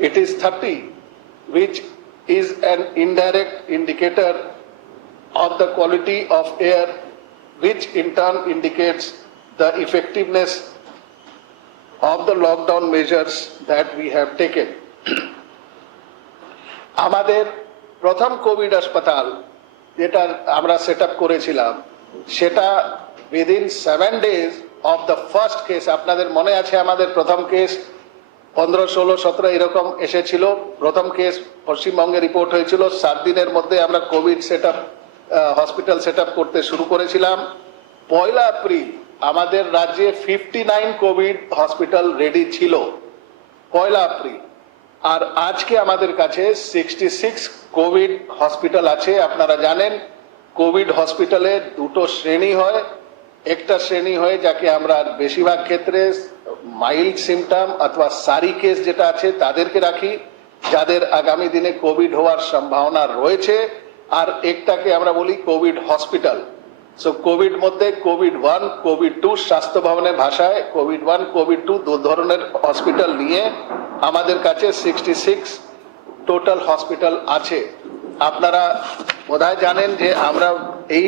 it is 30, which is an indirect indicator of the quality of air, which in turn indicates the effectiveness of the lockdown measures that we have taken. আমাদের প্রথম Covid হাসপাতাল যেটা আমরা set up করেছিলাম সেটা within 7 days of the first case, আপনাদের মনে আছে আমাদের প্রথম কেস 15, 16, 17 এরকম এসেছিল। প্রথম কেস পশ্চিমবঙ্গে রিপোর্ট হয়েছিল, 7 দিনের মধ্যে আমরা Covid set up hospital set up করতে শুরু করেছিলাম। 1 এপ্রিল আমাদের রাজ্যে 59 কোভিড হসপিটাল রেডি ছিল 1 এপ্রিল, আর আজকে আমাদের কাছে 66 কোভিড হসপিটাল আছে। আপনারা জানেন কোভিড হসপিটালে দুটো শ্রেণী হয়, একটা শ্রেণী হয় যাকে আমরা বেশিরভাগ ক্ষেত্রে মাইল্ড সিমটম অথবা সারি কেস যেটা আছে তাদেরকে রাখি, যাদের আগামী দিনে কোভিড হওয়ার সম্ভাবনা রয়েছে, আর একটাকে আমরা বলি কোভিড হসপিটাল। সো কোভিড মধ্যে কোভিড 1, কোভিড 2, স্বাস্থ্য ভবনের ভাষায় কোভিড 1, কোভিড 2 দু ধরনের হসপিটাল নিয়ে আমাদের কাছে 66 টোটাল হসপিটাল আছে। আপনারা বোধহয় জানেন যে আমরা এই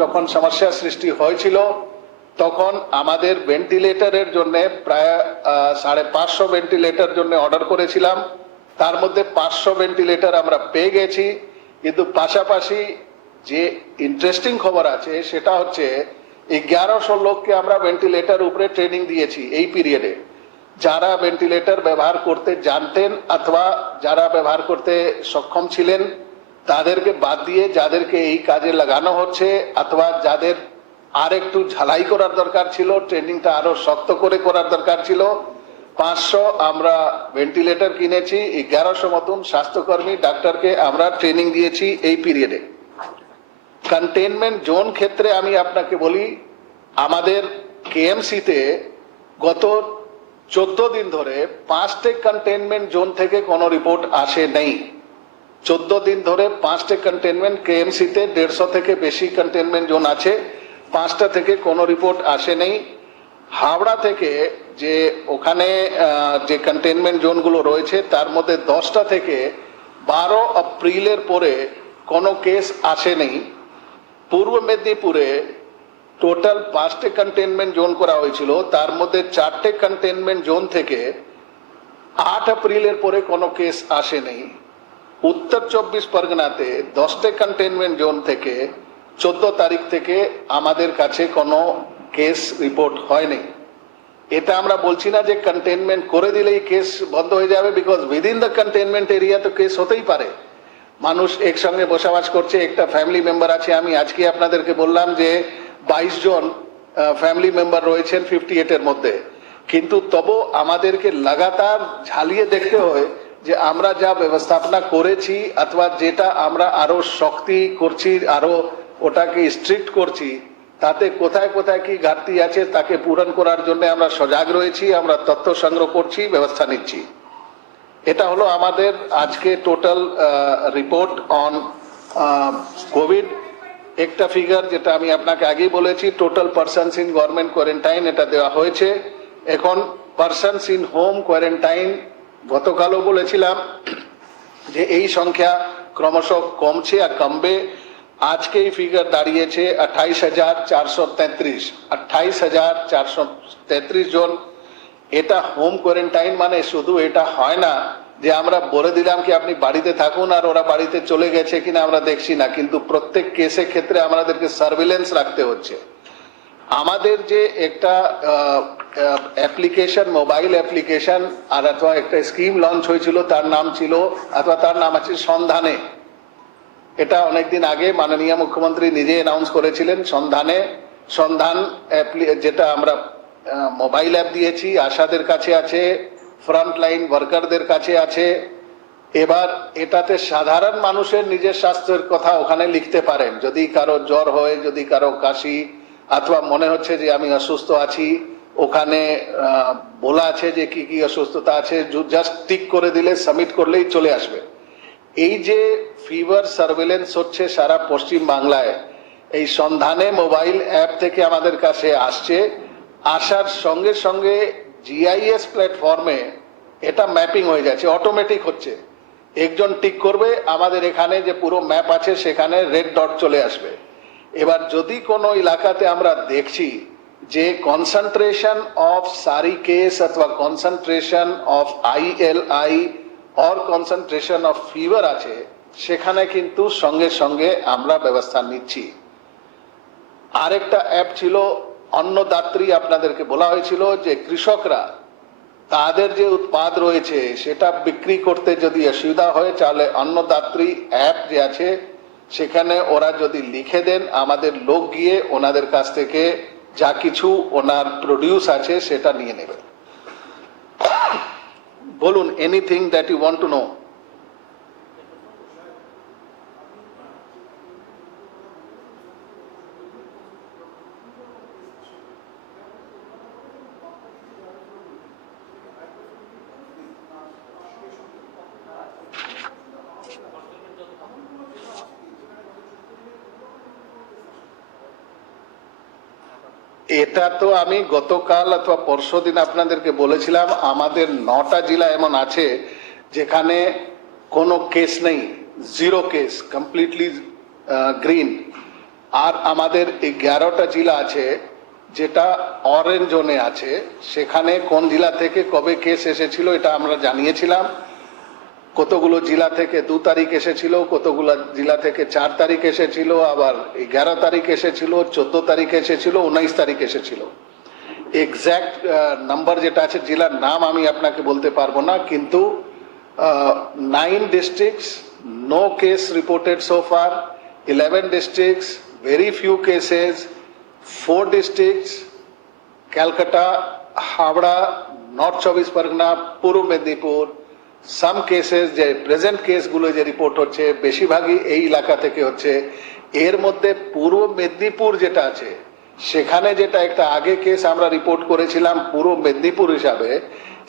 যখন সমস্যার সৃষ্টি হয়েছিল তখন আমাদের ভেন্টিলেটরের জন্য প্রায় 550 ভেন্টিলেটর জন্য অর্ডার করেছিলাম, তার মধ্যে 500 ভেন্টিলেটর আমরা পেয়ে গেছি। কিন্তু পাশাপাশি যে ইন্টারেস্টিং খবর আছে সেটা হচ্ছে 1100 লোককে আমরা ভেন্টিলেটর উপরে ট্রেনিং দিয়েছি এই পিরিয়ডে, যারা ভেন্টিলেটর ব্যবহার করতে জানতেন অথবা যারা ব্যবহার করতে সক্ষম ছিলেন তাদেরকে বাদ দিয়ে যাদেরকে এই কাজে লাগানো হচ্ছে অথবা যাদের আর একটু ঝালাই করার দরকার ছিল, ট্রেনিংটা আরো শক্ত করে করার দরকার ছিল, 500 আমরা ভেন্টিলেটর কিনেছি। 1100 মতন স্বাস্থ্যকর্মী ডাক্তারকে আমরা ট্রেনিং দিয়েছি এই পিরিয়ডে। কন্টেনমেন্ট জোন ক্ষেত্রে আমি আপনাকে বলি, আমাদের কেএমসিতে গত 14 দিন ধরে 5টে কন্টেনমেন্ট জোন থেকে কোনো রিপোর্ট আসে নেই। 14 দিন ধরে 5টে কন্টেনমেন্ট, কেএমসিতে 150 থেকে বেশি কন্টেনমেন্ট জোন আছে, 5টা থেকে কোনো রিপোর্ট আসে নেই। হাওড়া থেকে যে ওখানে যে কন্টেনমেন্ট জোনগুলো রয়েছে তার মধ্যে 10টা থেকে 12 এপ্রিলের পরে কোনো কেস আসে নেই। পূর্ব মেদিনীপুরে টোটাল 5টে কন্টেনমেন্ট জোন করা হয়েছিল, তার মধ্যে 4টে কন্টেনমেন্ট জোন থেকে 8 এপ্রিলের পরে কোনো কেস আসে নেই। উত্তর 24 পরগনাতে 10টে কন্টেনমেন্ট জোন থেকে 14 তারিখ থেকে আমাদের কাছে কোনো কেস রিপোর্ট হয়নি। এটা আমরা বলছি না যে কন্টেনমেন্ট করে দিলেই কেস বন্ধ হয়ে যাবে, because within the containment area তো কেস হতেই পারে। মানুষ একসঙ্গে বসবাস করছে, একটা ফ্যামিলি মেম্বার আছে। আমি আজকে আপনাদেরকে বললাম যে 22 জন ফ্যামিলি মেম্বার রয়েছেন 58 এর মধ্যে, কিন্তু তবু আমাদেরকে লাগাতার ঝালিয়ে দেখতে হয় যে আমরা যা ব্যবস্থাপনা করেছি অথবা যেটা আমরা আরো শক্তি করছি, আরো ওটাকে স্ট্রিক্ট করছি, তাতে কোথায় কোথায় কি ঘাটতি আছে তাকে পূরণ করার জন্য আমরা সজাগ রয়েছি, আমরা তথ্য সংগ্রহ করছি, ব্যবস্থা নিচ্ছি। এটা হলো আমাদের আজকে টোটাল রিপোর্ট অন কোভিড। একটা ফিগার যেটা আমি আপনাকে আগেই বলেছি, total persons in government quarantine এটা দেওয়া হয়েছে। এখন পারসনস ইন হোম কোয়ারেন্টাইন গতকালও বলেছিলাম যে এই সংখ্যা ক্রমশ কমছে আর কমবে। আজকে এই ফিগার দাঁড়িয়েছে 28,433, 28,433 জন। এটা হোম কোয়ারেন্টাইন, মানে শুধু এটা হয় না যে আমরা বলে দিলাম কি আপনি বাড়িতে থাকুন আর ওরা বাড়িতে চলে গেছে কিনা আমরা দেখছি না, কিন্তু প্রত্যেক কেসের ক্ষেত্রে আমাদেরকে সার্ভিলেন্স রাখতে হচ্ছে। আমাদের যে একটা অ্যাপ্লিকেশন, মোবাইল অ্যাপ্লিকেশন আর অথবা একটা স্কিম লঞ্চ হয়েছিল, তার নাম ছিল অথবা তার নাম আছে সন্ধানে। এটা অনেকদিন আগে মাননীয় মুখ্যমন্ত্রী নিজে অ্যানাউন্স করেছিলেন। সন্ধান যেটা আমরা মোবাইল অ্যাপ দিয়েছি, আশাদের কাছে আছে, ফ্রন্টলাইন ওয়ার্কারদের কাছে আছে। এবার এটাতে সাধারণ মানুষের নিজের স্বাস্থ্যের কথা ওখানে লিখতে পারেন। যদি কারো জ্বর হয়, যদি কারো কাশি অথবা মনে হচ্ছে যে আমি অসুস্থ আছি, ওখানে বলা আছে যে কি কি অসুস্থতা আছে, জাস্ট টিক করে দিলে সাবমিট করলেই চলে আসবে। এই যে ফিভার সার্ভেলেন্স হচ্ছে সারা পশ্চিম বাংলায়, এই সন্ধানে মোবাইল অ্যাপ থেকে আমাদের কাছে আসছে। আসার সঙ্গে সঙ্গে জিআইএস প্ল্যাটফর্মে এটা ম্যাপিং হয়ে যাচ্ছে, অটোমেটিক হচ্ছে। একজন টিক করবে, আমাদের এখানে যে পুরো ম্যাপ আছে সেখানে রেড ডট চলে আসবে। এবার যদি কোনো এলাকাতে আমরা দেখছি যে কনসেন্ট্রেশন অফ সারি কেস অথবা concentration of ILI or concentration of fever আছে, সেখানে কিন্তু সঙ্গে সঙ্গে আমরা ব্যবস্থা নিচ্ছি। আরেকটা অ্যাপ ছিল অন্নদাত্রী, আপনাদেরকে বলা হয়েছিল যে কৃষকরা তাদের যে উৎপাদ রয়েছে সেটা বিক্রি করতে যদি অসুবিধা হয়, তাহলে অন্নদাত্রী অ্যাপ যে আছে সেখানে ওরা যদি লিখে দেন, আমাদের লোক গিয়ে ওনাদের কাছ থেকে যা কিছু ওনার প্রডিউস আছে সেটা নিয়ে নেবে। বলুন, anything that you want to know. এটা তো আমি গতকাল অথবা পরশুদিন আপনাদেরকে বলেছিলাম, আমাদের 9টা জেলা এমন আছে যেখানে কোনো কেস নেই, জিরো কেস, কমপ্লিটলি গ্রিন। আর আমাদের 11টা জেলা আছে যেটা অরেঞ্জ জোনে আছে, সেখানে কোন জেলা থেকে কবে কেস এসেছিল এটা আমরা জানিয়েছিলাম। কতগুলো জেলা থেকে 2 তারিখ এসেছিল, কতগুলো জেলা থেকে 4 তারিখ এসেছিল, আবার 11 তারিখ এসেছিল, 14 তারিখ এসেছিল, 19 তারিখ এসেছিল। এক্সাক্ট নাম্বার যেটা আছে, জেলার নাম আমি আপনাকে বলতে পারবো না, কিন্তু 9 districts no case reported so far, 11 districts very few cases, 4 districts Calcutta, Havda, North 24 Pargana, Purb Medinipur, some cases যে প্রেজেন্ট কেসগুলো যে রিপোর্ট হচ্ছে বেশিরভাগই এই এলাকা থেকে হচ্ছে। এর মধ্যে পূর্ব মেদিনীপুর যেটা আছে সেখানে যেটা একটা আগে কেস আমরা রিপোর্ট করেছিলাম পূর্ব মেদিনীপুর হিসাবে,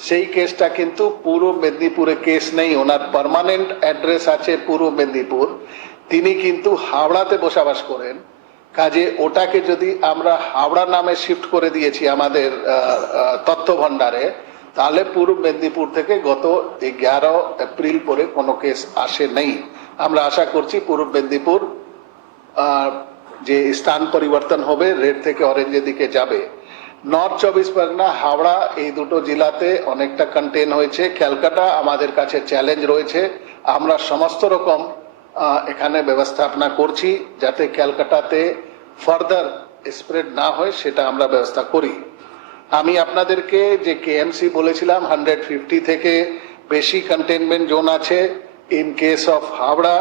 সেই কেসটা কিন্তু পূর্ব মেদিনীপুরে কেস নেই, ওনার পার্মানেন্ট অ্যাড্রেস আছে পূর্ব মেদিনীপুর, তিনি কিন্তু হাওড়াতে বসবাস করেন। কাজে ওটাকে যদি আমরা হাওড়া নামে শিফট করে দিয়েছি আমাদের তথ্য ভান্ডারে, তাহলে পূর্ব মেদিনীপুর থেকে গত 11 এপ্রিল পরে কোনো কেস আসে নেই। আমরা আশা করছি পূর্ব মেদিনীপুর যে স্থান পরিবর্তন হবে, রেড থেকে অরেঞ্জের দিকে যাবে। নর্থ 24 পরগনা, হাওড়া, এই দুটো জেলাতে অনেকটা কন্টেন হয়েছে। ক্যালকাটা আমাদের কাছে চ্যালেঞ্জ রয়েছে, আমরা সমস্ত রকম এখানে ব্যবস্থাপনা করছি যাতে ক্যালকাটাতে ফার্দার স্প্রেড না হয়, সেটা আমরা ব্যবস্থা করি। আমি আপনাদেরকে যে কেএমসি বলেছিলাম 150 থেকে বেশি কন্টেনমেন্ট জোন আছে। ইন কেস অফ হাওড়া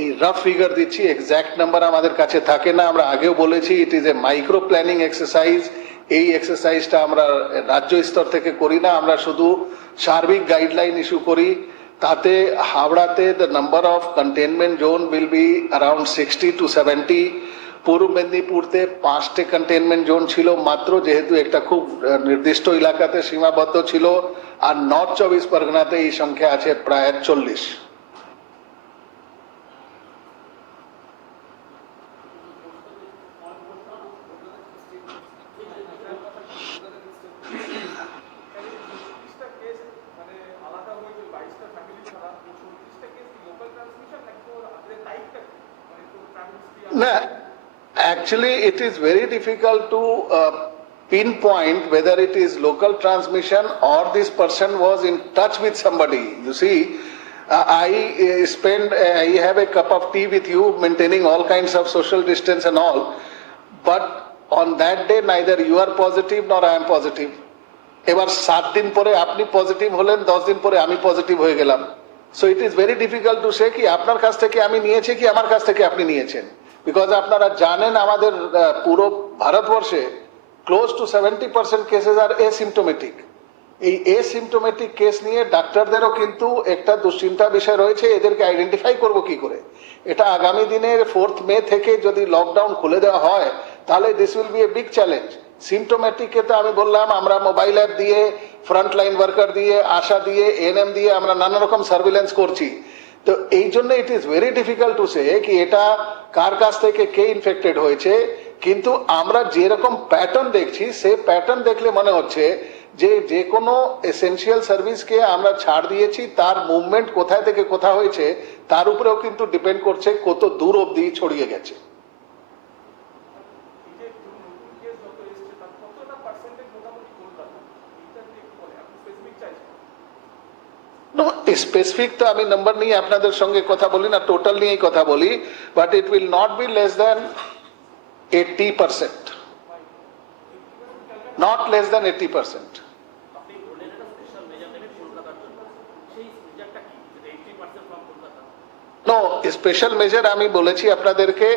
এই রাফ ফিগার দিচ্ছি, এক্সাক্ট নাম্বার আমাদের কাছে থাকে না। আমরা আগেও বলেছি it is a micro planning exercise. এই এক্সারসাইজটা আমরা রাজ্য স্তর থেকে করি না, আমরা শুধু সার্বিক গাইডলাইন ইস্যু করি। তাতে হাওড়াতে the number of containment zone will be around 60 to 70। Purba মেদিনীপুরতে 5টে containment zone ছিল মাত্র, যেহেতু একটা খুব নির্দিষ্ট এলাকাতে সীমাবদ্ধ ছিল। আর নর্থ 24 পরগনাতে এই সংখ্যা আছে প্রায় 40। না, actually it is very difficult to pinpoint whether it is local transmission or this person was in touch with somebody. You see, I have a cup of tea with you, maintaining all kinds of social distance and all, but on that day neither you are positive nor I am positive. এবার 7 দিন পরে আপনি positive হলেন, 10 দিন পরে আমি positive হয়ে গেলাম। So it is very difficult to say কি আপনার কাছ থেকে আমি নিয়েছি কি আমার কাছ থেকে আপনি নিয়েছেন। বিকজ আপনারা জানেন আমাদের পুরো ভারতবর্ষে close to 70% cases are asymptomatic. এই এসিমটোমেটিক কেস নিয়ে ডাক্তারদেরও কিন্তু একটা দুশ্চিন্তা বিষয় রয়েছে, এদেরকে আইডেন্টিফাই করব কি করে। এটা আগামী দিনের 4th মে থেকে যদি লকডাউন খুলে দেওয়া হয় তাহলে this will be a big challenge. সিমটোমেটিককে তো আমি বললাম আমরা মোবাইল অ্যাপ দিয়ে, ফ্রন্ট লাইন ওয়ার্কার দিয়ে, আশা দিয়ে, এএনএম দিয়ে আমরা নানা রকম সার্ভিলেন্স করছি। তো এই জন্য it is very difficult to say কি এটা কার কাছ থেকে কে ইনফেক্টেড হয়েছে। কিন্তু আমরা যেরকম প্যাটার্ন দেখছি সে প্যাটার্ন দেখলে মনে হচ্ছে যে যে কোনো এসেনশিয়াল সার্ভিসকে আমরা ছাড় দিয়েছি, তার মুভমেন্ট কোথায় থেকে কোথা হয়েছে তার উপরেও কিন্তু ডিপেন্ড করছে কত দূর অবধি ছড়িয়ে গেছে। স্পেসিফিক তো আমি নাম্বার নিয়ে আপনাদের সঙ্গে কথা বলি না, টোটাল নিয়েই কথা বলি, but it will not be less than 80%, not less than 80%। No special measure আমি বলেছি আপনাদেরকে,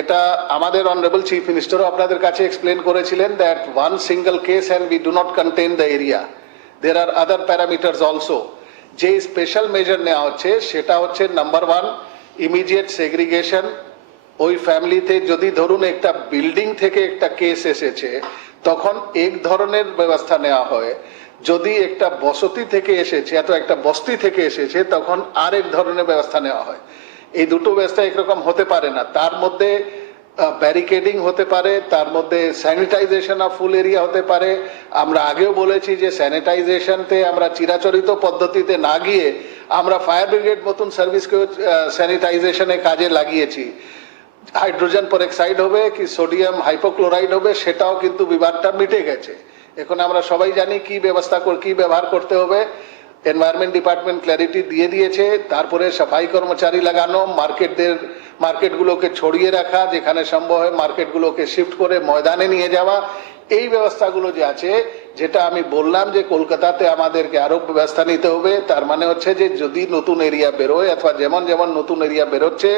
এটা আমাদের অনারেবল চিফ মিনিস্টারও আপনাদের কাছে এক্সপ্লেন করেছিলেন that one single case and we do not contain the area, there are other parameters also. যে special measure নেওয়া হচ্ছে সেটা হচ্ছে নাম্বার ওয়ান, ইমিডিয়েট সেগ্রিগেশন। ওই ফ্যামিলিতে যদি ধরুন একটা বিল্ডিং থেকে একটা কেস এসেছে তখন এক ধরনের ব্যবস্থা নেওয়া হয়, যদি একটা বসতি থেকে এসেছে অথবা একটা বস্তি থেকে এসেছে তখন আরেক ধরনের ব্যবস্থা নেওয়া হয়। এই দুটো ব্যবস্থা একরকম হতে পারে না, তার মধ্যে ব্যারিকেডিং হতে পারে, তার মধ্যে স্যানিটাইজেশন অফ ফুল এরিয়া হতে পারে। আমরা আগেও বলেছি যে স্যানিটাইজেশনতে আমরা চিরাচরিত পদ্ধতিতে না গিয়ে আমরা ফায়ার ব্রিগেড মতন সার্ভিসকেও স্যানিটাইজেশনে কাজে লাগিয়েছি। হাইড্রোজেন পারঅক্সাইড হবে কি সোডিয়াম হাইপোক্লোরাইড হবে সেটাও কিন্তু বিবাদটা মিটে গেছে। এখন আমরা সবাই জানি কি ব্যবস্থা কি ব্যবহার করতে হবে। এনভায়রনমেন্ট ডিপার্টমেন্ট ক্ল্যারিটি দিয়ে দিয়েছে। তারপরে সাফাই কর্মচারী লাগানো, মার্কেটগুলোকে ছড়িয়ে রাখা, যেখানে সম্ভব হয় মার্কেটগুলোকে শিফট করে ময়দানে নিয়ে যাওয়া, এই ব্যবস্থাগুলো যে আছে, যেটা আমি বললাম যে কলকাতাতে আমাদেরকে আরো ব্যবস্থা নিতে হবে। তার মানে হচ্ছে যে যদি নতুন এরিয়া বেরোয় অথবা যেমন যেমন নতুন এরিয়া বেরোচ্ছে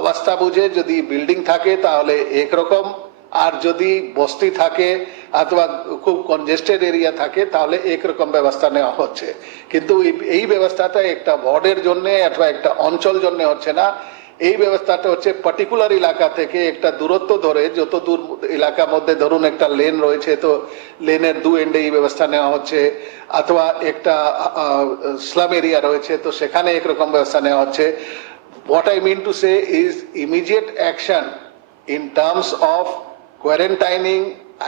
অবস্থা বুঝে যদি বিল্ডিং থাকে তাহলে একরকম, আর যদি বস্তি থাকে অথবা খুব কনজেস্টেড এরিয়া থাকে তাহলে একরকম ব্যবস্থা নেওয়া হচ্ছে। কিন্তু এই ব্যবস্থাটা একটা ওয়ার্ডের জন্য অথবা একটা অঞ্চল জন্য হচ্ছে না, এই ব্যবস্থাটা হচ্ছে পার্টিকুলার এলাকা থেকে একটা দূরত্ব ধরে, যত দূর এলাকার মধ্যে ধরুন একটা লেন রয়েছে তো লেনের দু এন্ডে এই ব্যবস্থা নেওয়া হচ্ছে, অথবা একটা স্লাম এরিয়া রয়েছে তো সেখানে একরকম ব্যবস্থা নেওয়া হচ্ছে। What I mean to say is immediate action in terms of quarantining,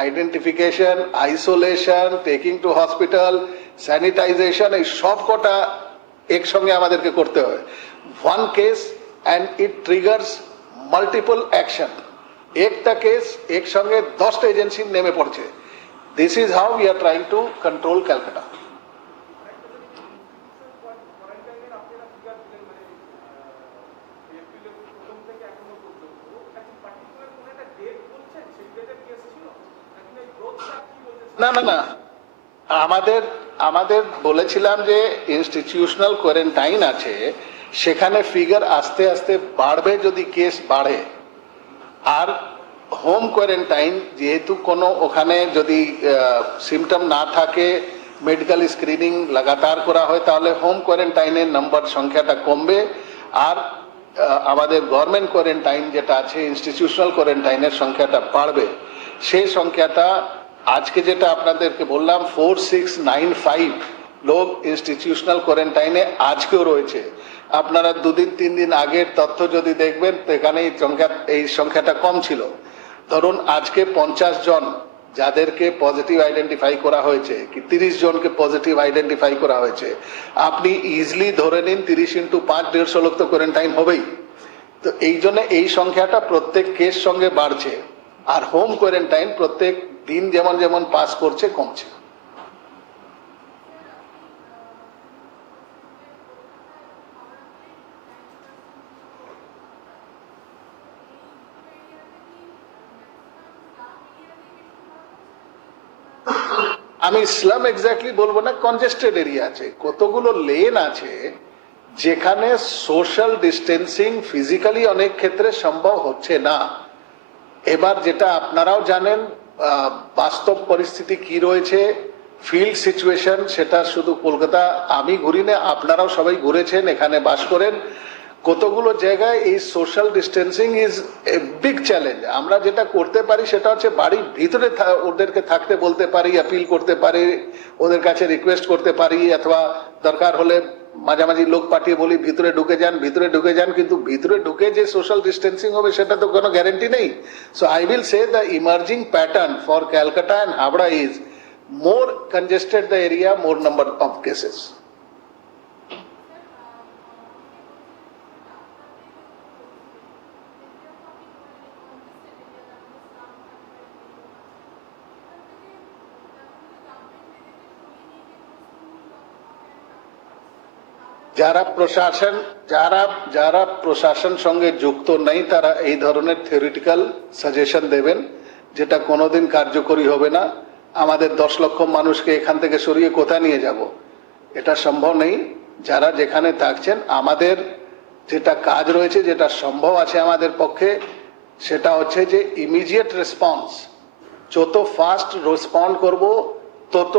identification, isolation, taking to hospital, sanitization, এই সব কটা একসঙ্গে আমাদেরকে করতে হয়। One case and it triggers multiple action. একটা কেস একসঙ্গে 10টা এজেন্সি নেমে পড়ছে। This is how we are trying to control Calcutta. না না না, আমাদের বলেছিলাম যে ইনস্টিটিউশনাল কোয়ারেন্টাইন আছে, সেখানে ফিগার আস্তে আস্তে বাড়বে যদি কেস বাড়ে। আর হোম কোয়ারেন্টাইন যেহেতু কোনো ওখানে যদি সিমটম না থাকে, মেডিকেল স্ক্রিনিং লাগাতার করা হয়, তাহলে হোম কোয়ারেন্টাইনের নাম্বার সংখ্যাটা কমবে। আর আমাদের গভর্নমেন্ট কোয়ারেন্টাইন যেটা আছে, ইনস্টিটিউশনাল কোয়ারেন্টাইনের সংখ্যাটা বাড়বে। সেই সংখ্যাটা আজকে যেটা আপনাদেরকে বললাম 4695 লোক ইনস্টিটিউশনাল কোয়ারেন্টাইনে আজকেও রয়েছে। আপনারা 2-3 দিন আগের তথ্য যদি দেখবেন তো এখানে এই সংখ্যাটা কম ছিল। ধরুন আজকে 50 জন যাদেরকে পজিটিভ আইডেন্টিফাই করা হয়েছে, কি 30 জনকে পজিটিভ আইডেন্টিফাই করা হয়েছে, আপনি ইজিলি ধরে নিন 30 × 5 150 লোক তো কোয়ারেন্টাইন হবেই। তো এই জন্য এই সংখ্যাটা প্রত্যেক কেস সঙ্গে বাড়ছে, আর হোম কোয়ারেন্টাইন প্রত্যেক দিন যেমন যেমন পাস করছে কমছে। আমি স্লাম এক্স্যাক্টলি বলবো না, কনজেস্টেড এরিয়া আছে, কতগুলো লেন আছে যেখানে সোশ্যাল ডিস্টেন্সিং ফিজিক্যালি অনেক ক্ষেত্রে সম্ভব হচ্ছে না। এবার যেটা আপনারাও জানেন বাস্তব পরিস্থিতি কি রয়েছে, ফিল্ড সিচুয়েশন, সেটা শুধু কলকাতা আমি ঘুরি না, আপনারাও সবাই ঘুরেছেন, এখানে বাস করেন। কতগুলো জায়গায় এই social distancing is a big challenge. আমরা যেটা করতে পারি সেটা হচ্ছে বাড়ির ভিতরে ওদেরকে থাকতে বলতে পারি, অ্যাপিল করতে পারি, ওদের কাছে রিকোয়েস্ট করতে পারি, অথবা দরকার হলে মাঝামাঝি লোক পাঠিয়ে বলি ভিতরে ঢুকে যান, কিন্তু ভিতরে ঢুকে যে সোশ্যাল ডিস্টেন্সিং হবে সেটা তো কোনো গ্যারেন্টি নেই। So I will say the emerging pattern for Calcutta and Habra is more congested the area, more number of cases. যারা প্রশাসন সঙ্গে যুক্ত নেই তারা এই ধরনের থিওরিটিক্যাল সাজেশন দেবেন, যেটা কোনোদিন কার্যকরী হবে না। আমাদের 10 লক্ষ মানুষকে এখান থেকে সরিয়ে কোথায় নিয়ে যাব, এটা সম্ভব নেই। যারা যেখানে থাকছেন, আমাদের যেটা কাজ রয়েছে, যেটা সম্ভব আছে আমাদের পক্ষে, সেটা হচ্ছে যে ইমিডিয়েট রেসপন্স। যত ফাস্ট রেসপন্ড করব তত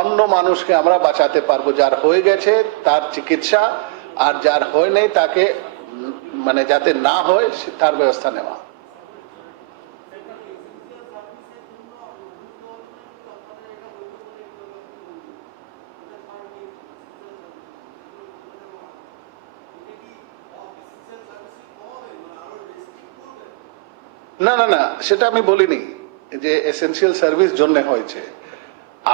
অন্য মানুষকে আমরা বাঁচাতে পারবো। যার হয়ে গেছে তার চিকিৎসা, আর যার হয় নাই তাকে মানে যাতে না হয় তার ব্যবস্থা নেওয়া। না না না, সেটা আমি বলিনি যে এসেনশিয়াল সার্ভিস জন্য হয়েছে।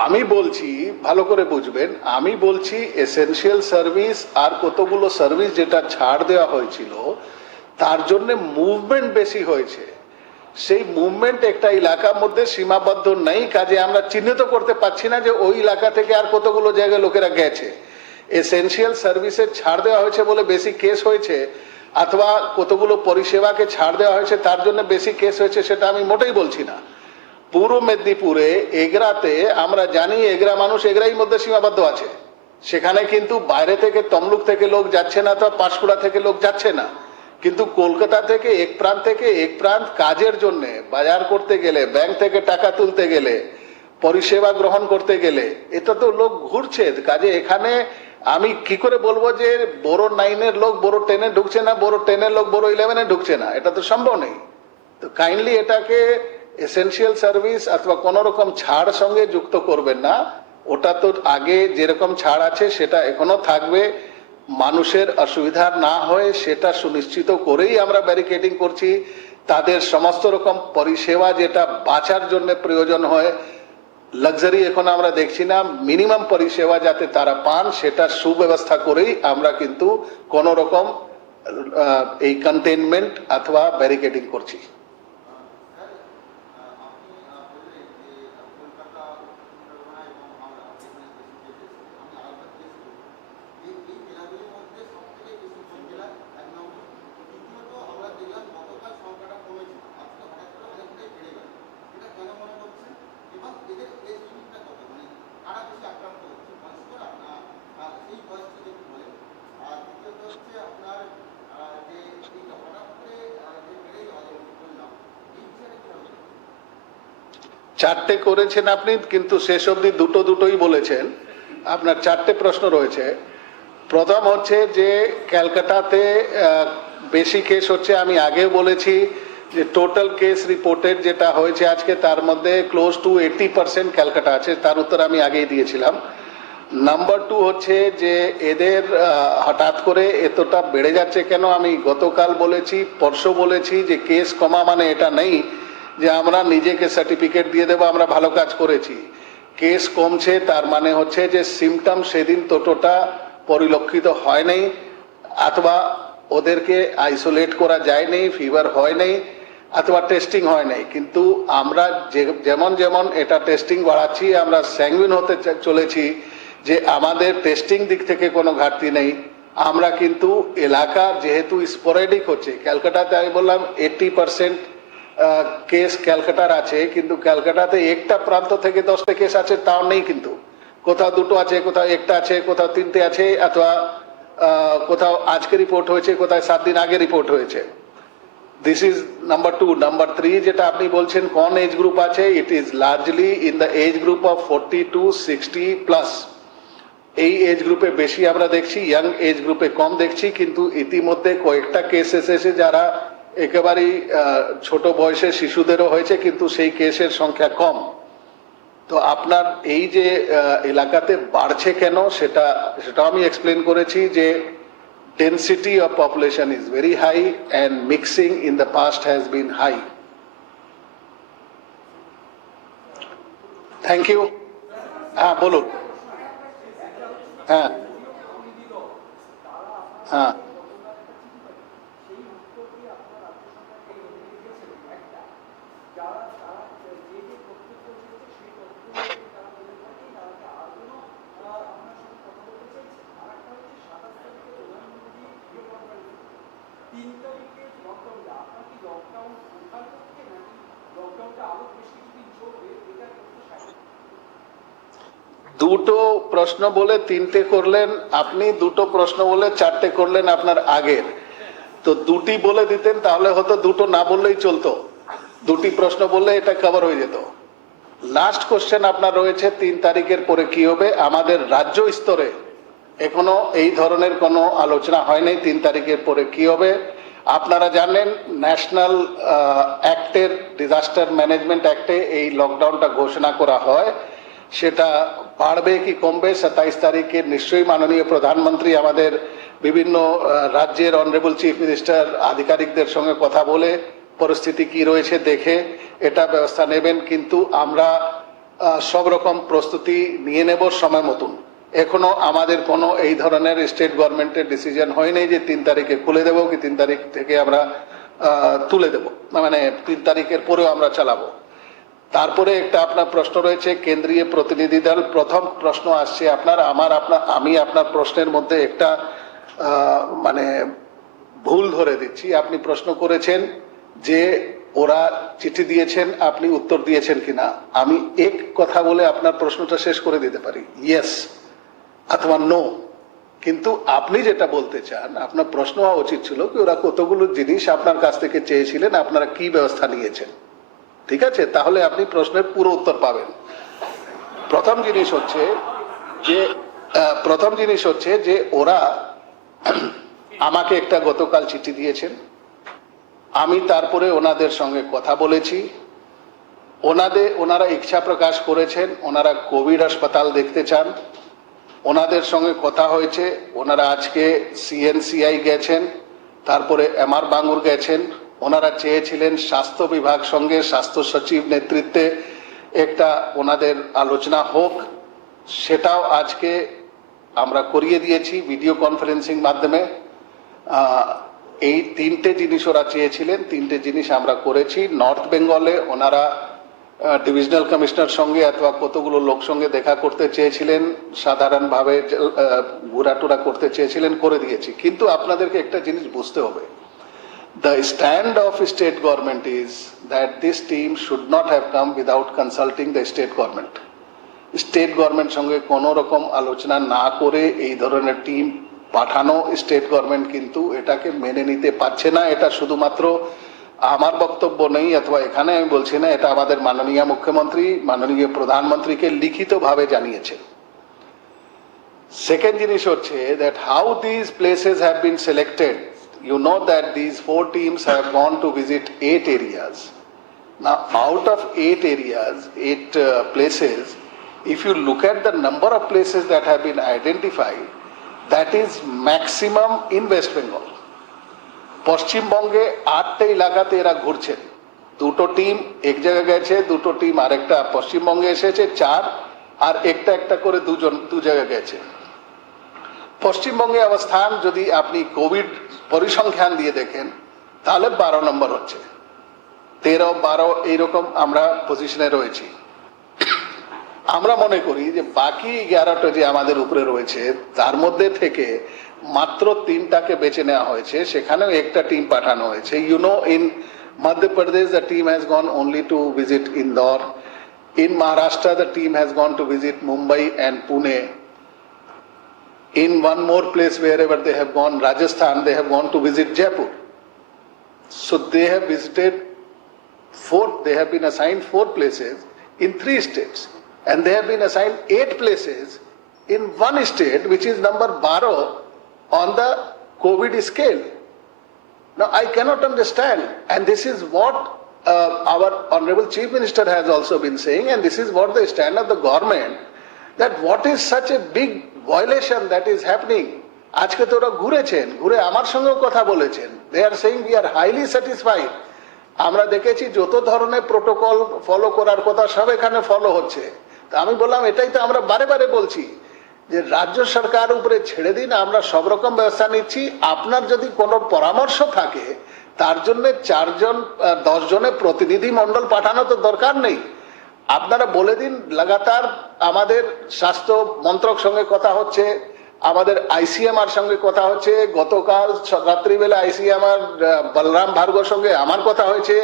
আমি বলছি, ভালো করে বুঝবেন, আমি বলছি এসেনশিয়াল সার্ভিস আর কতগুলো সার্ভিস যেটা ছাড় দেওয়া হয়েছিল তার জন্য মুভমেন্ট বেশি হয়েছে। সেই মুভমেন্ট একটা এলাকার মধ্যে সীমাবদ্ধ নেই, কাজে আমরা চিহ্নিত করতে পারছি না যে ওই এলাকা থেকে আর কতগুলো জায়গায় লোকেরা গেছে। এসেনশিয়াল সার্ভিসের ছাড় দেওয়া হয়েছে বলে বেশি কেস হয়েছে, অথবা কতগুলো পরিষেবাকে ছাড় দেওয়া হয়েছে তার জন্য বেশি কেস হয়েছে, সেটা আমি মোটেই বলছি না। পূর্ব মেদিনীপুরে এগরাতে আমরা জানি এগরা মানুষ এগরাই মধ্যে সীমাবদ্ধ আছে, সেখানে কিন্তু বাইরে থেকে তমলুক থেকে লোক যাচ্ছে না, তো পাঁশকুড়া থেকে লোক যাচ্ছে না। কিন্তু কলকাতা থেকে এক প্রান্ত কাজের জন্য, বাজার করতে গেলে, ব্যাংক থেকে টাকা তুলতে গেলে, পরিষেবা গ্রহণ করতে গেলে, এটা তো লোক ঘুরছে। কাজে এখানে আমি কি করে বলবো যে বড় 9-এর লোক বড় 10-এ ঢুকছে না, বড় 10-এর লোক বড় 11-এ ঢুকছে না, এটা তো সম্ভব নেই। তো কাইন্ডলি এটাকে এসেনশিয়াল সার্ভিস অথবা কোন রকম ছাড় সঙ্গে যুক্ত করবেন না। ওটা তো আগে যেরকম ছাড় আছে সেটা এখনো থাকবে। মানুষের অসুবিধা না হয় সেটা সুনিশ্চিত করেই আমরা ব্যারিকেডিং করছি। তাদের সমস্ত রকম পরিষেবা যেটা বাঁচার জন্য প্রয়োজন হয়, লাক্সারি এখন আমরা দেখছি না, মিনিমাম পরিষেবা যাতে তারা পান সেটা সুব্যবস্থা করেই আমরা কিন্তু কোন রকম এই কন্টেইনমেন্ট অথবা ব্যারিকেডিং করছি। চারটে করেছেন আপনি, কিন্তু শেষ অবধি দুটোই বলেছেন। আপনার চারটে প্রশ্ন রয়েছে। প্রথম হচ্ছে যে ক্যালকাটাতে বেশি কেস হচ্ছে, আমি আগেও বলেছি যে টোটাল কেস রিপোর্টেড যেটা হয়েছে আজকে তার মধ্যে ক্লোজ টু 80% ক্যালকাটা আছে, তার উত্তর আমি আগেই দিয়েছিলাম। নাম্বার 2 হচ্ছে যে এদের হঠাৎ করে এতটা বেড়ে যাচ্ছে কেন। আমি গতকাল বলেছি, পরশু বলেছি যে কেস কমা মানে এটা নেই যে আমরা নিজেকে সার্টিফিকেট দিয়ে দেবো আমরা ভালো কাজ করেছি। কেস কমছে তার মানে হচ্ছে যে সিমটম সেদিন ততটা পরিলক্ষিত হয় নাই, অথবা ওদেরকে আইসোলেট করা যায় নাই, ফিভার হয় নাই, অথবা টেস্টিং হয় নাই। কিন্তু আমরা যেমন যেমন এটা টেস্টিং বাড়াচ্ছি, আমরা স্যাঙ্গুইন হতে চলেছি যে আমাদের টেস্টিং দিক থেকে কোনো ঘাটতি নেই। আমরা কিন্তু এলাকা যেহেতু স্পোরেডিক হচ্ছে, ক্যালকাটাতে আমি বললাম 80% কেস ক্যালকাটার আছে, কিন্তু ক্যালকাটাতে একটা প্রান্ত থেকে 10টা কেস আছে তাও নেই, কিন্তু কোথাও 2টো আছে, কোথাও একটা আছে, কোথাও 3টে আছে, অথবা কোথাও আজকে রিপোর্ট হয়েছে, কোথাও 7 দিন আগে রিপোর্ট হয়েছে। This is number 2। নাম্বার 3 যেটা আপনি বলছেন কোন এজ গ্রুপ আছে, it is largely in the age group of 40 to 60+। এই এজ গ্রুপে বেশি আমরা দেখছি, ইয়াং এজ গ্রুপে কম দেখছি। কিন্তু ইতিমধ্যে কয়েকটা কেস এসেছে যারা একেবারেই ছোট বয়সের শিশুদেরও হয়েছে, কিন্তু সেই কেসের সংখ্যা কম। তো আপনার এই যে এলাকাতে বাড়ছে কেন সেটা আমি এক্সপ্লেন করেছি যে density of population is very high and mixing in the past has been high. Thank you. হ্যাঁ বলুন। হ্যাঁ হ্যাঁ দুটো প্রশ্ন বলে তিনটে করলেন আপনি, দুটো প্রশ্ন বলে চারটে করলেন আপনার আগের। তো দুটি বলে দিতেন তাহলে হতো, দুটো না বললেই চলতো, দুটি প্রশ্ন বললে এটা কভার হয়ে যেত। লাস্ট কোশ্চেন আপনার রয়েছে 3 তারিখের পরে কি হবে। আমাদের রাজ্য স্তরে এখনো এই ধরনের কোনো আলোচনা হয়নি 3 তারিখের পরে কি হবে। আপনারা জানেন ন্যাশনাল অ্যাক্টের, ডিজাস্টার ম্যানেজমেন্ট অ্যাক্টে এই লকডাউনটা ঘোষণা করা হয়। সেটা বাড়বে কি কমবে 27 তারিখে নিশ্চয়ই মাননীয় প্রধানমন্ত্রী আমাদের বিভিন্ন রাজ্যের অনারেবল চিফ মিনিস্টার আধিকারিকদের সঙ্গে কথা বলে পরিস্থিতি কি রয়েছে দেখে এটা ব্যবস্থা নেবেন। কিন্তু আমরা সব রকম প্রস্তুতি নিয়ে নেব সময় মতন। এখনো আমাদের কোনো এই ধরনের স্টেট গভর্নমেন্টের ডিসিশন হয়নি যে 3 তারিখে খুলে দেবো কি 3 তারিখ থেকে আমরা তুলে দেব, মানে 3 তারিখের পরেও আমরা চালাবো। তারপরে একটা আপনার প্রশ্ন রয়েছে কেন্দ্রীয় প্রতিনিধি দল। প্রথম প্রশ্ন আসছে আপনার, আমি আপনার প্রশ্নের মধ্যে একটা মানে ভুল ধরে দিচ্ছি। আপনি প্রশ্ন করেছেন যে ওরা চিঠি দিয়েছেন, আপনি উত্তর দিয়েছেন কিনা। আমি এক কথা বলে আপনার প্রশ্নটা শেষ করে দিতে পারি, ইয়েস অথবা নো। কিন্তু আপনি যেটা বলতে চান, আপনার প্রশ্ন হওয়া উচিত ছিল কি ওরা কতগুলো জিনিস আপনার কাছ থেকে চেয়েছিলেন, আপনারা কি ব্যবস্থা নিয়েছেন। ঠিক আছে, তাহলে আপনি প্রশ্নের পুরো উত্তর পাবেন। প্রথম জিনিস হচ্ছে যে ওরা আমাকে একটা গতকাল চিঠি দিয়েছেন, আমি তারপরে ওনাদের সঙ্গে কথা বলেছি। ওনারা ইচ্ছা প্রকাশ করেছেন ওনারা কোভিড হাসপাতাল দেখতে চান। ওনাদের সঙ্গে কথা হয়েছে, ওনারা আজকে সিএনসিআই গেছেন, তারপরে এমআর বাঙ্গুর গেছেন। ওনারা চেয়েছিলেন স্বাস্থ্য বিভাগ সঙ্গে স্বাস্থ্য সচিব নেতৃত্বে একটা ওনাদের আলোচনা হোক, সেটাও আজকে আমরা করিয়ে দিয়েছি ভিডিও কনফারেন্সিং মাধ্যমে। এই 3টে জিনিস ওরা চেয়েছিলেন, 3টে জিনিস আমরা করেছি। নর্থ বেঙ্গলে ওনারা ডিভিশনাল কমিশনার সঙ্গে অথবা কতগুলো লোক সঙ্গে দেখা করতে চেয়েছিলেন, সাধারণভাবে ঘোরাটোরা করতে চেয়েছিলেন, করে দিয়েছি। কিন্তু আপনাদেরকে একটা জিনিস বুঝতে হবে, the stand of state government is that this team should not have come without consulting the state government. State government সঙ্গে কোনো রকম আলোচনা না করে এই ধরনের টিম পাঠানো স্টেট গভর্নমেন্ট কিন্তু এটাকে মেনে নিতে পারছে না। এটা শুধুমাত্র আমার বক্তব্য নেই অথবা এখানে আমি বলছি না, এটা আমাদের মাননীয় মুখ্যমন্ত্রী মাননীয় প্রধানমন্ত্রীকে লিখিতভাবে জানিয়েছে। সেকেন্ড জিনিস হচ্ছে that how these places have been selected. You know that these 4 teams have gone to visit 8 areas. Now out of 8 areas, 8 places, if you look at the number of places that have been identified, that is maximum in West Bengal. পশ্চিমবঙ্গে 8টে এলাকাতে এরা ঘুরছেন। দুটো team এক জায়গায় গেছে, দুটো team আরেকটা পশ্চিমবঙ্গে এসেছে, 4 আর একটা করে দু জায়গায় গেছে। পশ্চিমবঙ্গে অবস্থান যদি আপনি কোভিড পরিসংখ্যান দিয়ে দেখেন তাহলে 12 নম্বর হচ্ছে, 13-12 এইরকম আমরা পজিশনে রয়েছি। আমরা মনে করি যে বাকি 11টা যে আমাদের উপরে রয়েছে তার মধ্যে থেকে মাত্র 3টাকে বেছে নেওয়া হয়েছে, সেখানেও একটা টিম পাঠানো হয়েছে। You know, in Madhya Pradesh the team has gone only to visit Indore. In Maharashtra the team has gone to visit Mumbai and Pune. In one more place wherever they have gone, Rajasthan, they have gone to visit Jaipur. So they have visited they have been assigned 4 places in 3 states, and they have been assigned 8 places in one state which is number 12 on the COVID scale. Now I cannot understand, and this is what our Honorable Chief Minister has also been saying, and this is what the stand of the government, that what is such a big violation that is happening. আজকে তো ওরা ঘুরে আমার সঙ্গেও কথা বলেছেন। They are saying we are highly satisfied. আমরা দেখেছি যত ধরনের প্রোটোকল ফলো করার কথা সব এখানে ফলো হচ্ছে। আমি বললাম এটাই তো আমরা বারে বারে বলছি যে রাজ্য সরকার উপরে ছেড়ে দিন, আমরা সব রকম ব্যবস্থা নিচ্ছি। আপনার যদি কোনো পরামর্শ থাকে তার জন্য 4 জন 10 জনের প্রতিনিধি মণ্ডল পাঠানো তো দরকার নেই। আপনারা বলে দিন লাগাতার আমাদের স্বাস্থ্য মন্ত্রক সঙ্গে কথা হচ্ছে, আমাদের আইসিএমআর সঙ্গে কথা হচ্ছে। গতকাল রাত্রিবেলা আইসিএমআর বলরাম ভার্গবর সঙ্গে আমার কথা হয়েছে।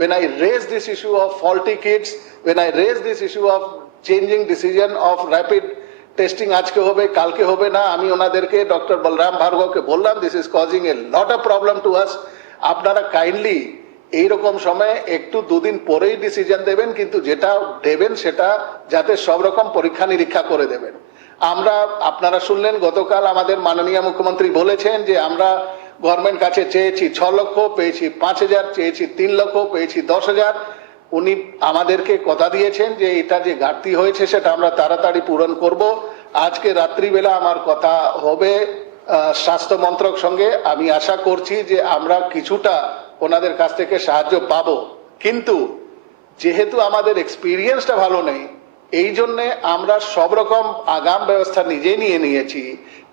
when I raise this issue of faulty kits, when I raise this issue of changing decision of rapid testing আজকে হবে কালকে হবে না, আমি ওনাদেরকে ডক্টর বলরাম ভার্গবকে বললাম this is causing A lot of problem to us. আপনারা কাইন্ডলি এইরকম সময়ে একটু 2 দিন পরেই ডিসিশন দেবেন, কিন্তু যেটা দেবেন সেটা যাতে সব রকম পরীক্ষা নিরীক্ষা করে দেবেন। আমরা আপনারা শুনলেন গতকাল আমাদের মাননীয় মুখ্যমন্ত্রী বলেছেন যে আমরা গভর্নমেন্ট কাছে চেয়েছি 6 লক্ষ, পেয়েছি 5,000, চেয়েছি 3 লক্ষ, পেয়েছি 10,000। উনি আমাদেরকে কথা দিয়েছেন যে এটা যে ঘাটতি হয়েছে সেটা আমরা তাড়াতাড়ি পূরণ করব। আজকে রাত্রিবেলা আমার কথা হবে স্বাস্থ্য মন্ত্রক সঙ্গে। আমি আশা করছি যে আমরা কিছুটা ওনাদের কাছ থেকে সাহায্য পাবো, কিন্তু যেহেতু আমাদের এক্সপিরিয়েন্সটা ভালো নেই এই জন্যে আমরা সব রকম আগাম ব্যবস্থা নিজে নিয়ে নিয়েছি।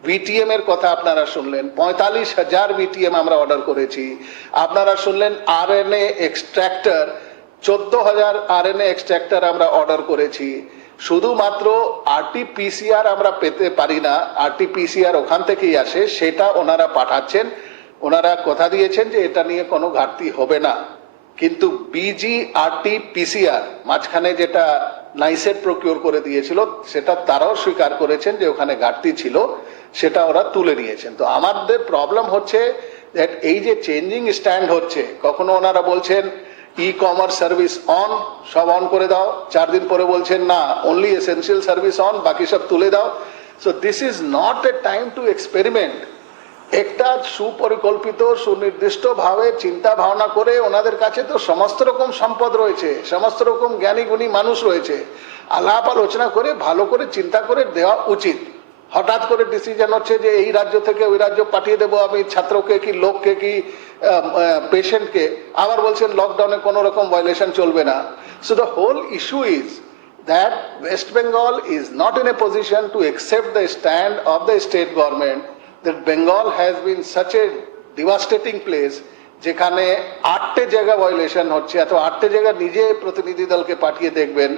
ভিটিএম এর কথা আপনারা শুনলেন, 45,000 ভিটিএম আমরা অর্ডার করেছি। আপনারা শুনলেন আরএনএ এক্সট্রাক্টর, 14,000 আরএনএ এক্সট্রাক্টর আমরা অর্ডার করেছি। শুধুমাত্র আরটিপিসিআর আমরা পেতে পারি না, আরটিপিসিআর ওখান থেকেই আসে, সেটা ওনারা পাঠাচ্ছেন। ওনারা কথা দিয়েছেন যে এটা নিয়ে কোনো ঘাটতি হবে না, কিন্তু বিজি আরটিপিসিআর মাঝখানে যেটা নাইসেট প্রকিউর করে দিয়েছিল সেটা তারাও স্বীকার করেছেন যে ওখানে ঘাটতি ছিল, সেটা ওরা তুলে নিয়েছেন। তো আমাদের প্রবলেম হচ্ছে দ্যাট এই যে চেঞ্জিং স্ট্যান্ড হচ্ছে, কখনো ওনারা বলছেন ই কমার্স সার্ভিস অন, সব অন করে দাও, 4 দিন পরে বলছেন না অনলি এসেন্সিয়াল সার্ভিস অন, বাকি সব তুলে দাও। So this is not a time to experiment. একটা সুপরিকল্পিত সুনির্দিষ্ট ভাবে চিন্তা ভাবনা করে, ওনাদের কাছে তো সমস্ত রকম সম্পদ রয়েছে, সমস্ত রকম জ্ঞানী গুণী মানুষ রয়েছে, আলাপ আলোচনা করে ভালো করে চিন্তা করে দেওয়া উচিত। হঠাৎ করে ডিসিশন হচ্ছে যে এই রাজ্য থেকে ওই রাজ্য পাঠিয়ে দেবো আমি ছাত্রকে কি লোককে কি পেশেন্টকে, আবার বলছেন লকডাউনে কোনো রকম ভায়োলেশন চলবে না। So the whole issue is that West Bengal is not in a position to accept the stand of the state government that Bengal has been such a devastating place যেখানে 8টে জায়গা ভায়োলেশন হচ্ছে। এত 8টে জায়গা নিজে প্রতিনিধি দলকে পাঠিয়ে দেখবেন,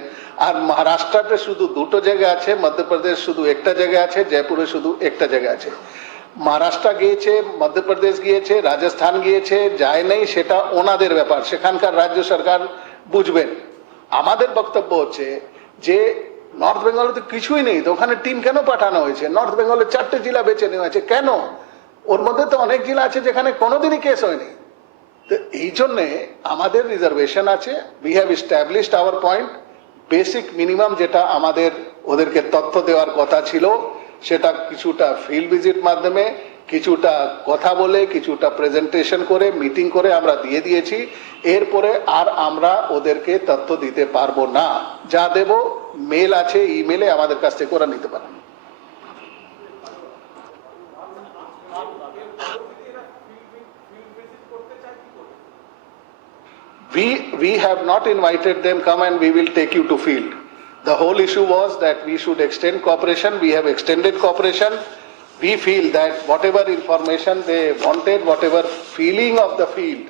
আর মহারাষ্ট্রতে শুধু 2টো জায়গা আছে, মধ্যপ্রদেশ শুধু একটা জায়গা আছে, জয়পুরে শুধু একটা জায়গা আছে। মহারাষ্ট্র গিয়েছে, মধ্যপ্রদেশ গিয়েছে, রাজস্থান গিয়েছে, যায় নেই সেটা ওনাদের ব্যাপার, সেখানকার রাজ্য সরকার বুঝবেন। আমাদের বক্তব্য হচ্ছে যে নর্থ বেঙ্গলে তো কিছুই নেই, তো ওখানে টিম কেন পাঠানো হয়েছে? নর্থ বেঙ্গলে 4টে জেলা বেছে নেওয়া হয়েছে কেন? ওর মধ্যে তো অনেক জেলা আছে যেখানে কোনোদিনই কেস হয়নি। তো এই জন্যে আমাদের রিজার্ভেশন আছে। We have established our point. Basic minimum যেটা আমাদের ওদেরকে তথ্য দেওয়ার কথা ছিল সেটা কিছুটা ফিল্ড ভিজিট মাধ্যমে, কিছুটা কথা বলে, কিছুটা প্রেজেন্টেশন করে, মিটিং করে আমরা দিয়ে দিয়েছি। এরপরে আর আমরা ওদেরকে তথ্য দিতে পারবো না। যা দেব মেল আছে, ইমেলে আমাদের কাছ থেকে ওরা নিতে পারেন। We have not invited them, come and we will take you to field. The whole issue was that we should extend cooperation. We have extended cooperation. We feel that whatever information they wanted, whatever feeling of the field,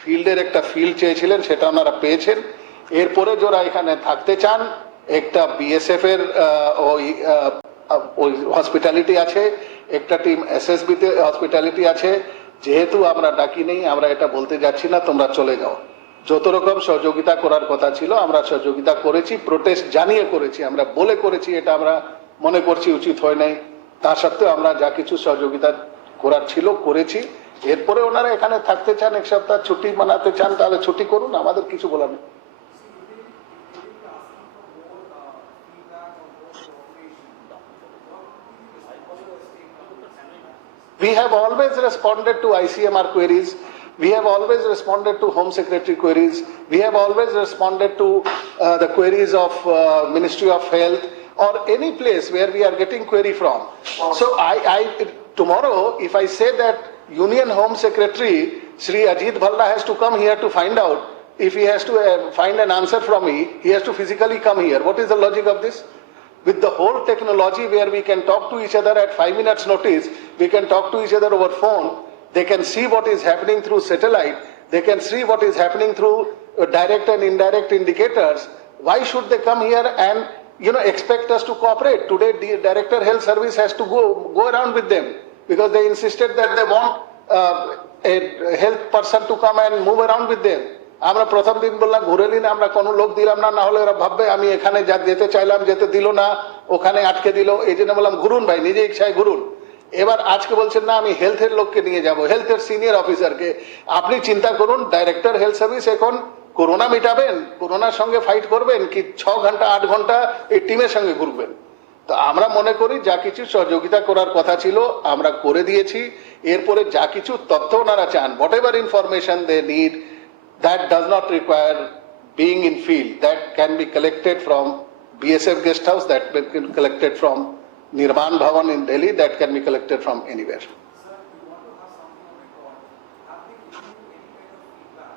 ফিল্ডের একটা field চেয়েছিলেন সেটা ওনারা পেয়েছেন। এরপরে যারা এখানে থাকতে চান, একটা বিএসএফ এর ওই হসপিটালিটি আছে, একটা টিম এসএসবিতে হসপিটালিটি আছে। যেহেতু আমরা ডাকি নেই, আমরা এটা বলতে যাচ্ছি না তোমরা চলে যাও। যত রকম সহযোগিতা করার কথা ছিল আমরা সহযোগিতা করেছি, প্রোটেস্ট জানিয়ে করেছি, আমরা বলে করেছি, এটা আমরা মনে করছি উচিত হয় নাই। তা সত্ত্বেও আমরা যা কিছু সহযোগিতা করার ছিল করেছি। এরপরে ওনারা এখানে থাকতে চান, 1 সপ্তাহ ছুটি মানাতে চান, তাহলে ছুটি করুন, আমাদের কিছু বলার নেই। We have always responded to ICMR queries. We have always responded to Home Secretary queries. We have always responded to the queries of Ministry of Health or any place where we are getting query from. So tomorrow, if I say that Union Home Secretary Sri Ajit Bhalla has to come here to find out, if he has to find an answer from me, he has to physically come here. What is the logic of this? With the whole technology where we can talk to each other at 5 minutes notice, we can talk to each other over phone, they can see what is happening through satellite, they can see what is happening through direct and indirect indicators. Why should they come here and expect us to cooperate? Today, the Director Health Service has to go around with them because they insisted that they want a health person to come and move around with them. আমরা প্রথম দিন বললাম ঘুরে নিন, আমরা কোনো লোক দিলাম না, না হলে ওরা ভাববে আমি এখানে যেতে চাইলাম যেতে দিল না, ওখানে আটকে দিল, এই জন্য বললাম ঘুরুন ভাই, নিজে ইচ্ছায় ঘুরুন। এবার আজকে বলছেন না আমি হেলথের লোককে নিয়ে যাব, হেলথের সিনিয়র অফিসারকে। আপনি চিন্তা করুন, ডাইরেক্টর হেলথ সার্ভিস এখন করোনা মিটাবেন, করোনার সঙ্গে ফাইট করবেন কি 6 ঘন্টা 8 ঘন্টা এই টিমের সঙ্গে ঘুরবেন? তো আমরা মনে করি যা কিছু সহযোগিতা করার কথা ছিল আমরা করে দিয়েছি। এরপরে যা কিছু তথ্য ওনারা চান, whatever information they need, that does not require being in field, that can be collected from BSF guest house, that can be collected from Nirman Bhavan in Delhi, that can be collected from anywhere. Sir, you want to have something on record. Have they given you any kind of feedback?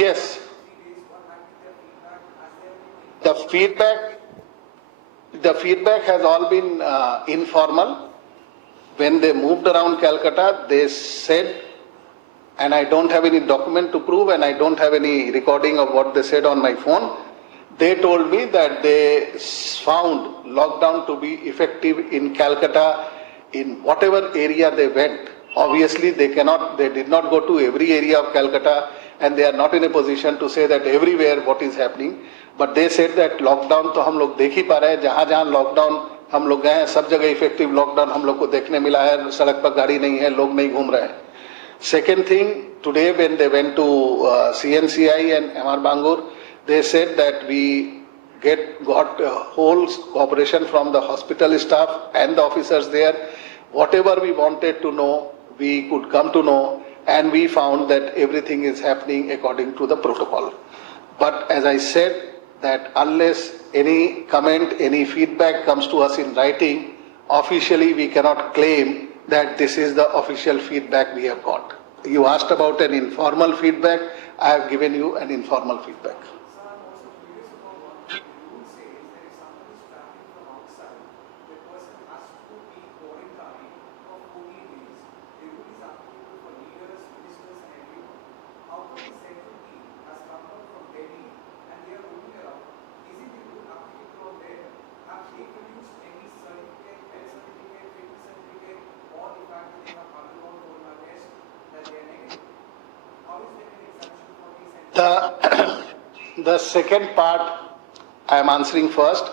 Yes. 3 days, what has been their feedback? Has there been The feedback has all been informal. When they moved around Calcutta, they said, and I don't have any document to prove and I don't have any recording of what they said on my phone. They told me that they found lockdown to be effective in Calcutta in whatever area they went. Obviously they did not go to every area of Calcutta and they are not in a position to say that everywhere what is happening. But they said that lockdown तो हम लोग देख ही पा रहे हैं, जहाँ जहाँ lockdown हम लोग गए हैं सब जगह इफेक्टिव लॉकडाउन हम लोग को देखने मिला है, सड़क पर गाड़ी नहीं है, लोग नहीं घूम रहे हैं। Second thing, today when they went to CNCI and MR Bangur, they said that we got whole cooperation from the hospital staff and the officers there. Whatever we wanted to know, we could come to know, and we found that everything is happening according to the protocol. But as I said, that unless any comment, any feedback comes to us in writing, officially we cannot claim that this is the official feedback we have got. You asked about an informal feedback, I have given you an informal feedback. Sir, I'm also curious about one thing. The rule says that if someone is traveling from outside, the person has to be quarantined for 14 days. The rule is applicable for leaders, ministers, and everyone. How come the central team has come out from Delhi and they are moving around? Isn't the rule applicable on there? Have they produced any certificate, health certificate, fitness certificate, or the fact that they have undergone corona test, that they are negative? How is there an exemption for these central? The second part I am answering first.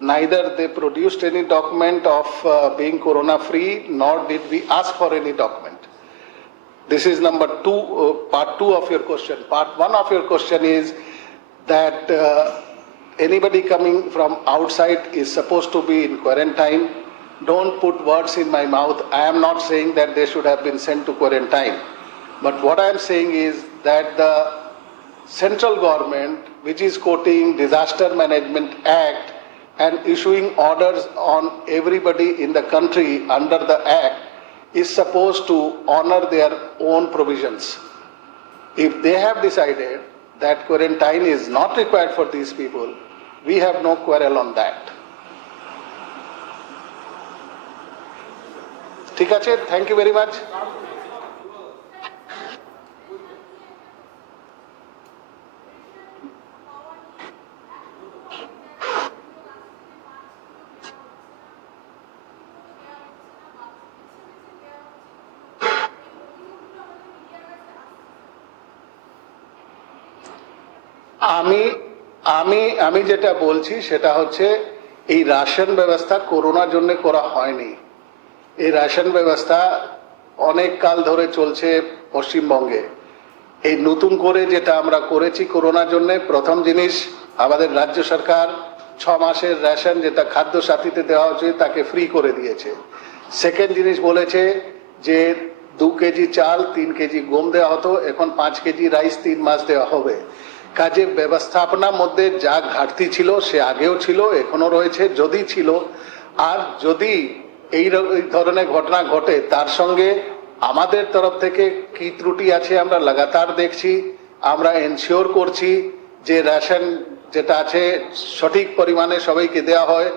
Neither they produced any document of being corona free, nor did we ask for any document. This is number two, part 2 of your question. Part 1 of your question is that anybody coming from outside is supposed to be in quarantine. Don't put words in my mouth. I am not saying that they should have been sent to quarantine. But what I am saying is that the central government, which is quoting Disaster Management Act and issuing orders on everybody in the country under the act, is supposed to honor their own provisions. If they have decided that quarantine is not required for these people, we have no quarrel on that. ঠিক আছে, thank you very much. আমি যেটা বলছি সেটা হচ্ছে এই ration ব্যবস্থা করোনার জন্য করা হয়নি। এই রাশন ব্যবস্থা অনেক কাল ধরে চলছে পশ্চিমবঙ্গে। এই নতুন করে যেটা আমরা করেছি করোনার জন্য, প্রথম জিনিস আমাদের রাজ্য সরকার 6 মাসের রেশন যেটা খাদ্য সাথীতে দেওয়া হচ্ছে তাকে ফ্রি করে দিয়েছে। সেকেন্ড জিনিস বলেছে যে 2 কেজি চাল 3 কেজি গম দেওয়া হতো, এখন 5 কেজি রাইস 3 মাস দেওয়া হবে। কাজে ব্যবস্থাপনার মধ্যে যা ঘাটতি ছিল সে আগেও ছিল, এখনো রয়েছে, যদি ছিল আর যদি এই ধরনের ঘটনা ঘটে তার সঙ্গে আমাদের তরফ থেকে কি ত্রুটি আছে আমরা লাগাতার দেখছি। আমরা এনশিওর করছি যে রেশন যেটা আছে সঠিক পরিমাণে সবাইকে দেওয়া হয়,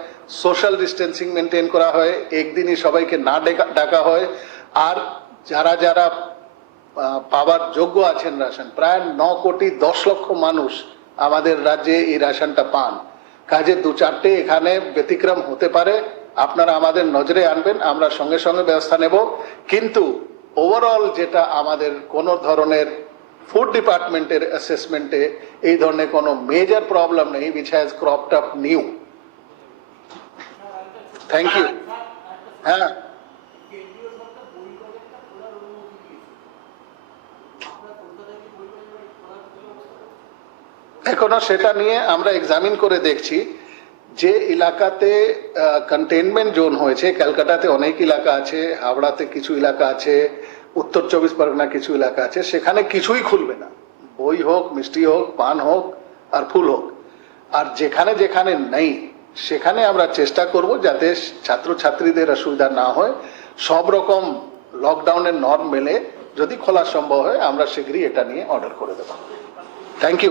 সোশ্যাল ডিস্টেন্সিং মেনটেন করা হয়, একদিনই সবাইকে না ডাকা হয়। আর যারা যারা পাওয়ার যোগ্য আছেন রেশন, প্রায় 9,10,00,000 মানুষ আমাদের রাজ্যে এই রেশনটা পান। কাজে 2-4টে এখানে ব্যতিক্রম হতে পারে, আপনারা আমাদের নজরে আনবেন, আমরা সঙ্গে সঙ্গে ব্যবস্থা নেব। কিন্তু ওভারঅল যেটা আমাদের কোনো ধরনের ফুড ডিপার্টমেন্টের অ্যাসেসমেন্টে এই ধরনের কোনো মেজর প্রবলেম নেই which has cropped up new. Thank you. হ্যাঁ, কেন্দ্রীয় সরকার বই বাজারটা খোলার অনুমতি দিয়েছে। আপনারা কলকাতায় কি বই বাজার খোলার কি ব্যবস্থা করছেন? এখনো সেটা নিয়ে আমরা এক্সামিন করে দেখছি। যে এলাকাতে কন্টেনমেন্ট জোন হয়েছে, ক্যালকাটাতে অনেক এলাকা আছে, হাওড়াতে কিছু এলাকা আছে, উত্তর 24 পরগনা কিছু এলাকা আছে, সেখানে কিছুই খুলবে না, বই হোক, মিষ্টি হোক, পান হোক আর ফুল হোক। আর যেখানে যেখানে নেই সেখানে আমরা চেষ্টা করব যাতে ছাত্রছাত্রীদের অসুবিধা না হয়। সব রকম লকডাউনের নর্ম মেলে যদি খোলা সম্ভব হয় আমরা শীঘ্রই এটা নিয়ে অর্ডার করে দেব। Thank you.